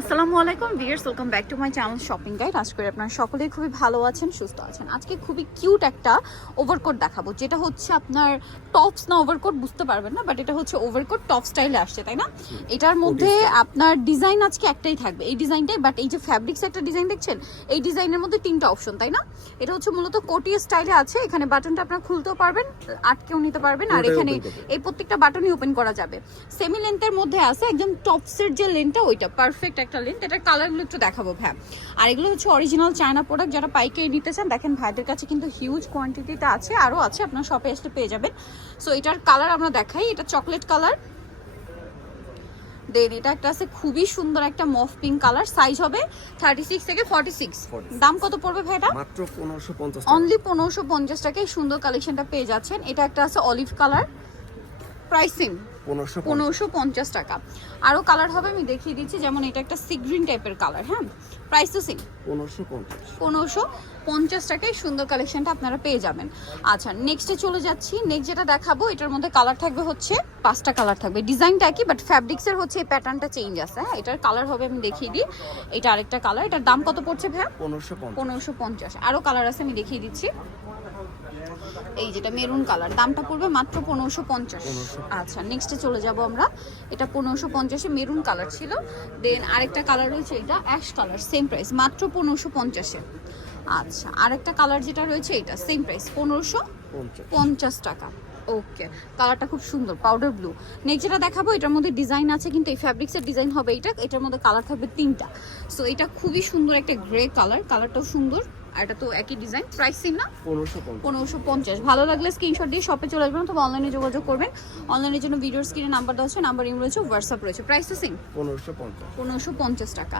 আসসালামু আলাইকুম viewers welcome back to my channel shopping guide আজ করে আপনারা সকলেই খুবই ভালো আছেন সুস্থ আছেন। আজকে খুবই কিউট একটা ওভারকোট দেখাবো যেটা হচ্ছে আপনার টপস না ওভারকোট বুঝতে পারবেন না বাট এটা হচ্ছে ওভারকোট টপ স্টাইলে আসছে তাই না? এটার মধ্যে আপনার ডিজাইন আজকে একটাই থাকবে এই ডিজাইনটাই বাট এই যে ফ্যাব্রিক্স একটা ডিজাইন দেখছেন এই ডিজাইনের মধ্যে তিনটা অপশন তাই না? এটা হচ্ছে মূলত কোটি স্টাইলে আছে এখানে বাটনটা আপনার খুলতেও পারবেন আটকেও নিতে পারবেন আর এখানে এই প্রত্যেকটা বাটনই ওপেন করা যাবে। সেমি লেন্থের মধ্যে আছে একদম টপসের যে লেন্থটা ওইটা পারফেক্ট একটা লেন্থ এটার কালারগুলো একটু দেখাবো ভ্যা আর এগুলো হচ্ছে অরিজিনাল চায়না প্রোডাক্ট যারা পাইকারি নিতে চান দেখেন ভাইদের কাছে কিন্তু হিউজ কোয়ান্টিটিতে আছে আরও আছে আপনার শপে আসলে পেয়ে যাবেন। সো এটার কালার আমরা দেখাই এটা চকলেট কালার দেন এটা একটা আছে খুবই সুন্দর একটা মফ পিঙ্ক কালার সাইজ হবে থার্টি সিক্স থেকে ফর্টি সিক্স 46 দাম কত পড়বে ভাইটা মাত্র পনেরোশো পঞ্চাশ অনলি পনেরোশো পঞ্চাশ টাকায় সুন্দর কালেকশনটা পেয়ে যাচ্ছেন। এটা একটা আছে অলিভ কালার প্রাইসিং পনেরোশো পঞ্চাশ। টাকা। আরও কালার হবে আমি দেখিয়ে দিচ্ছি যেমন এটা একটা সি গ্রিন টাইপের কালার হ্যাঁ? প্রাইস তো সেম পনেরোশো পঞ্চাশ। পনেরোশো পঞ্চাশ টাকায় সুন্দর কালেকশনটা আপনারা পেয়ে যাবেন। আচ্ছা নেক্সটে চলে যাচ্ছি। নেক্সট যেটা দেখাবো এটার মধ্যে কালার থাকবে হচ্ছে পাঁচটা কালার থাকবে। ডিজাইনটা একই বাট ফ্যাব্রিক্সের হচ্ছে এই প্যাটার্নটা চেঞ্জ আছে হ্যাঁ? এটার কালার হবে আমি দেখিয়ে দিই। এটা আরেকটা কালার এটার দাম কত পড়ছে ভাইয়া? পনেরোশো পনেরোশো পঞ্চাশ। আরও কালার আছে আমি দেখিয়ে দিচ্ছি। এই যেটা মেরুন কালার দামটা পড়বে মাত্র পনেরোশো পঞ্চাশ। আচ্ছা নেক্সটে চলে যাব আমরা। এটা পনেরোশো পঞ্চাশে মেরুন কালার ছিল। দেন আরেকটা কালার রয়েছে এটা অ্যাশ কালার সেম প্রাইস মাত্র পনেরোশো পঞ্চাশে। আচ্ছা আরেকটা কালার যেটা রয়েছে এটা সেম প্রাইস পনেরোশো পঞ্চাশ। টাকা। ওকে কালারটা খুব সুন্দর পাউডার ব্লু নেক্সট যেটা দেখাবো এটার মধ্যে ডিজাইন আছে কিন্তু এই ফ্যাব্রিক্সের ডিজাইন হবে এটা এটার মধ্যে কালার থাকবে তিনটা। সো এটা খুবই সুন্দর একটা গ্রে কালার কালারটাও সুন্দর। আর এটা তো একই ডিজাইন প্রাইস সেম না? পনেরোশো পঞ্চাশ। ভালো লাগলে স্ক্রিনশট দিয়ে শপে চলে আসবেন অথবা অনলাইনে যোগাযোগ করবেন। অনলাইনের জন্য ভিডিওর স্ক্রিনে নাম্বার দেওয়া আছে নাম্বার রয়েছে হোয়াটসঅ্যাপ রয়েছে। প্রাইস তো সেম পনেরোশো পঞ্চাশ। টাকা।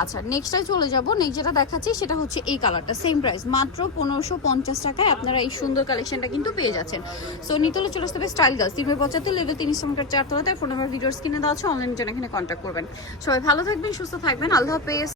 আচ্ছা নেক্সটটাই চলে যাব। নেক্সট যেটা দেখাচ্ছি সেটা হচ্ছে এই কালারটা সেম প্রাইস মাত্র পনেরোশো পঞ্চাশ টাকায় আপনারা এই সুন্দর কালেকশনটা কিন্তু পেয়ে যাচ্ছেন। সো নিতলে চলে আসতে হবে স্টাইল গাছ তিনশো পঁচাত্তর লেভেল তিন ইসলামকার চারতলাতে ফোন নাম্বার ভিডিওর স্ক্রিনে দেওয়া আছে। অনলাইনের জন্য এখানে কন্ট্যাক্ট করবেন। সবাই ভালো থাকবেন সুস্থ থাকবেন। আল্লাহ হাফেজ।